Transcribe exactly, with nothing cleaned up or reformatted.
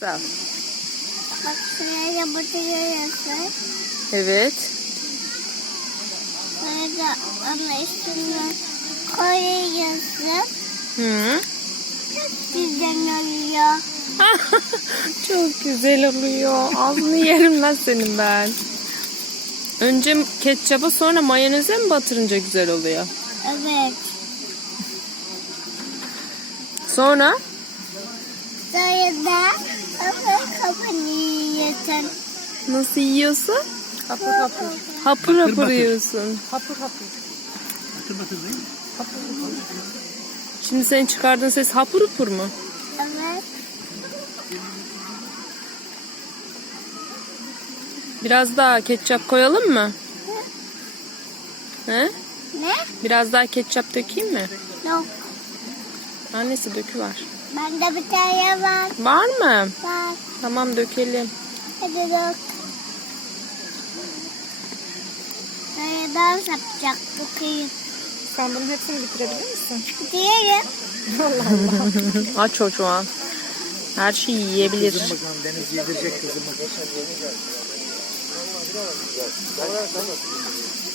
Bak. Bak şuraya batırıyorsun. Evet. Sonra da onun üstüne koyuyorsun. Hı. Çok güzel oluyor. Çok güzel oluyor. Ağzını yerim lan senin ben. Önce ketçaba sonra mayoneze mi batırınca güzel oluyor? Evet. Sonra? Sonra da kapı kapını yiyorsun. Nasıl yiyorsun? Hapır hapır. Hapır hapır yiyorsun. Hapır hapır. Batır batır değil mi? Şimdi senin çıkardığın ses hapur hapur mu? Evet. Biraz daha ketçap koyalım mı? He? Ne? Biraz daha ketçap dökeyim mi? Yok. Annesi döküver. Bende bir tane var. Var mı? Var. Tamam dökelim. Hadi dök. Sonra daha sapacak bakayım. Sen bunun hepsini bitirebilir misin? Diyelim. Aç o şu an. Her şeyi yiyebilir. Kızım bakalım Deniz yedirecek kızımı.